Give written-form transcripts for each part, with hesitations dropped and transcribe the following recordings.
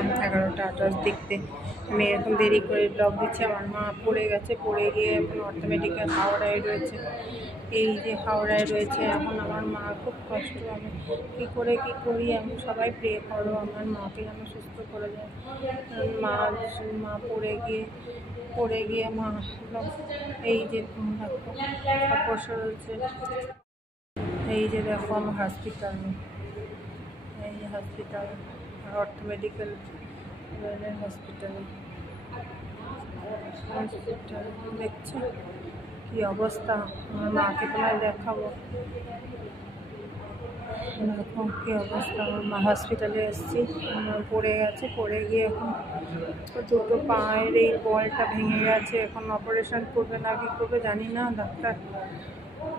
এখন 11:28 দেখতে। আমি এরকম দেরি করে ব্লগ দিচ্ছি। আমার মা পড়ে গেছে, পড়ে গিয়ে এখন অটোমেটিক্যাল হাওড়ায় রয়েছে। এই যে হাওড়ায় রয়েছে এখন আমার মা, খুব কষ্ট। আমি কী করি, আমি সবাই প্রে করো আমার মাকে যেন সুস্থ করে দেয়। মা পড়ে গিয়ে মা এই যে দেখো সব বসে রয়েছে। এই যে দেখো আমার হসপিটাল, এই যে হসপিটাল অর্থোমেডিক্যাল হসপিটাল দেখছো কি অবস্থা। আমার মাকে তোমায় দেখাবো, দেখো কি অবস্থা। আমার মা হসপিটালে এসেছি, পড়ে গেছে, পড়ে গিয়ে এখন দুটো পায়ের এই বলটা ভেঙে গেছে। এখন অপারেশন করবে না কি করবে জানি না,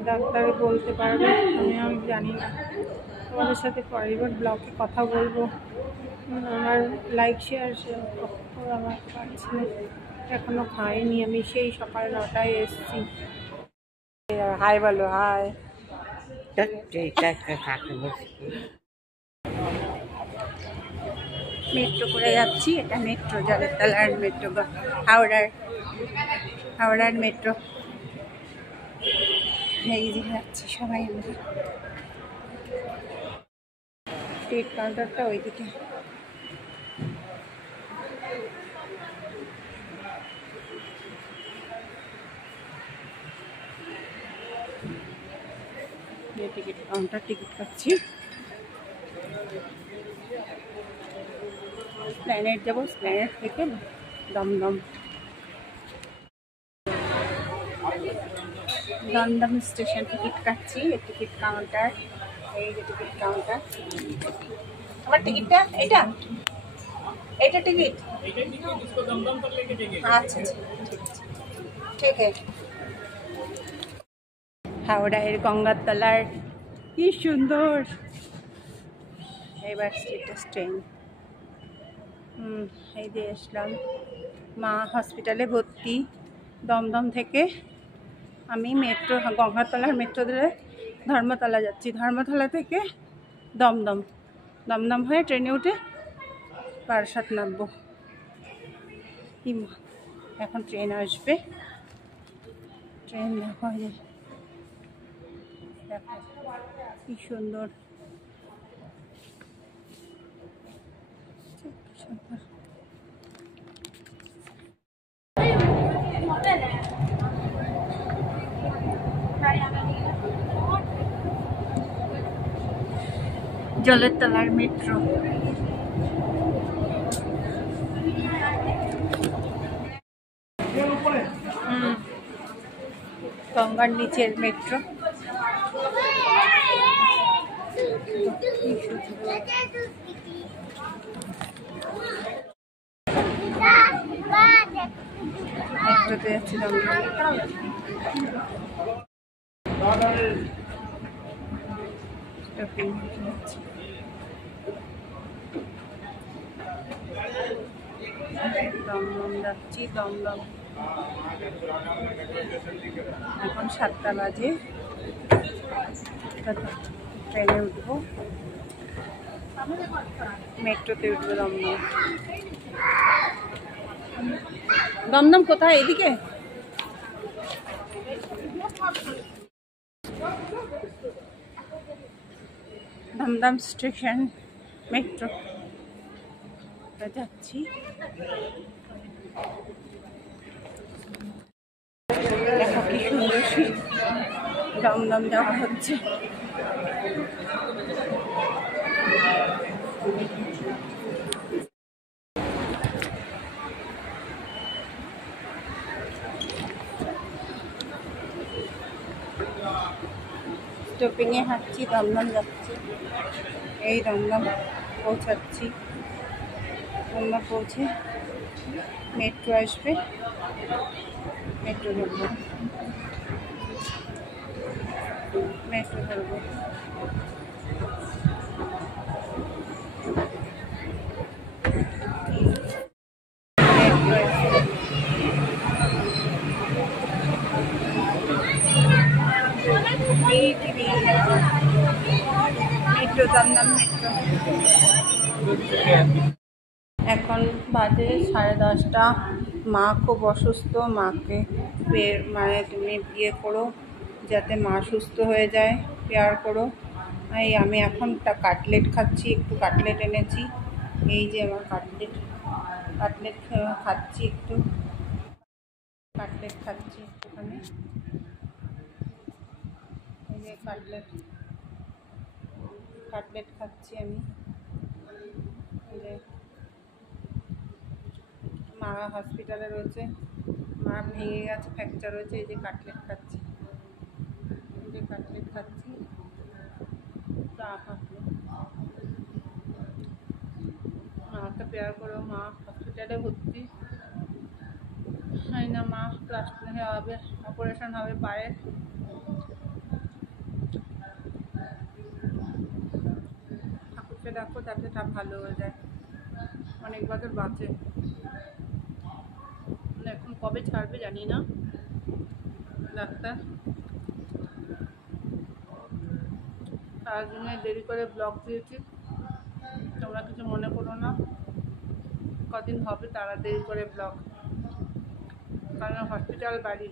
ডাক্তার বলতে পারবে, আমি জানি না। তোমাদের সাথে পরের ব্লগে কথা বলবো। আমার লাইক শেয়ার আমার পাচ্ছি, এখনো খাইনি। আমি সেই সকাল 9টায় এসেছি। হাই বলো, হাই। মেট্রো করে যাচ্ছি, এটা মেট্রো, জলের তলার মেট্রো, হাওড়ার মেট্রো। এই যে যাচ্ছি সবাই আমরা। টিকিট কাউন্টারটা ওইদিকে। টিকিট কাউন্টার, টিকিট কাটছি। প্ল্যানেট যাবো, প্ল্যানেট থেকে দমদম স্টেশন টিকিট কাটছি। টিকিট কাউন্টার, এই যে টিকিট কাউন্টার। আমার টিকিটটা এইটা টিকিট। আচ্ছা ঠিক আছে। হাওড়ার গঙ্গার তলার কি সুন্দর। এবার ট্রেন। এই যে আসলাম, মা হসপিটালে ভর্তি। দমদম থেকে আমি মেট্রো, গঙ্গাতলার মেট্রো ধরে ধর্মতলা যাচ্ছি। ধর্মতলা থেকে দমদম হয়ে ট্রেনে উঠে বারাসাত নামবো। এখন ট্রেন আসবে। ট্রেন দেখো, দেখো কি সুন্দর। জলের তলার মেট্রো। গঙ্গার নিচের মেট্রো। মেট্রোতে যাচ্ছিলাম। দমদম যাচ্ছি, দমদম। এখন 7টা বাজে। ট্রেনে উঠবো, মেট্রোতে উঠবো। দমদম কোথায়? এদিকে। দমদম স্টেশন মেট্রো যাচ্ছি। দেখো কি সুন্দর শীত, দমদম যাওয়া হচ্ছে। স্টপিংয়ে হাঁটছি, দমদম যাচ্ছি। এই দমদম পৌঁছাচ্ছি। দমদম পৌঁছে মেট্রো আসবে, মেট্রো ধরবো। Metro, Dum Dum metro. এখন বাজে 10:30। মা খুব অসুস্থ, মাকে মানে তুমি বিয়ে করো যাতে মা সুস্থ হয়ে যায়, প্রেয়ার করো। এই আমি এখন কাটলেট খাচ্ছি, একটু কাটলেট এনেছি। এই যে আমার কাটলেট কাটলেট খাচ্ছি, একটু কাটলেট খাচ্ছি একটুখানি। এই যে কাটলেট কাটলেট খাচ্ছি আমি। এই যে মা হসপিটালে রয়েছে, মা ভেঙে গেছে, ফ্র্যাকচার হয়েছে। এই যে কাটলেট খাচ্ছি, এই যে কাটলেট খাচ্ছি। মাকে প্রেয়ার করো, মা হসপিটালে ভর্তি। হয় না, মা প্লাস্টিক হবে, অপারেশন হবে পায়ের। ঠাকুরকে ডাকো যাতে তা ভালো হয়ে যায়, অনেক বছর বাঁচে। এখন কবে ছাড়বে জানি না ডাক্তার। তার জন্য দেরি করে ব্লগ দিয়েছি, তোমরা কিছু মনে করো না। কদিন হবে তারা দেরি করে ব্লগ, কারণ হসপিটাল বাড়ি।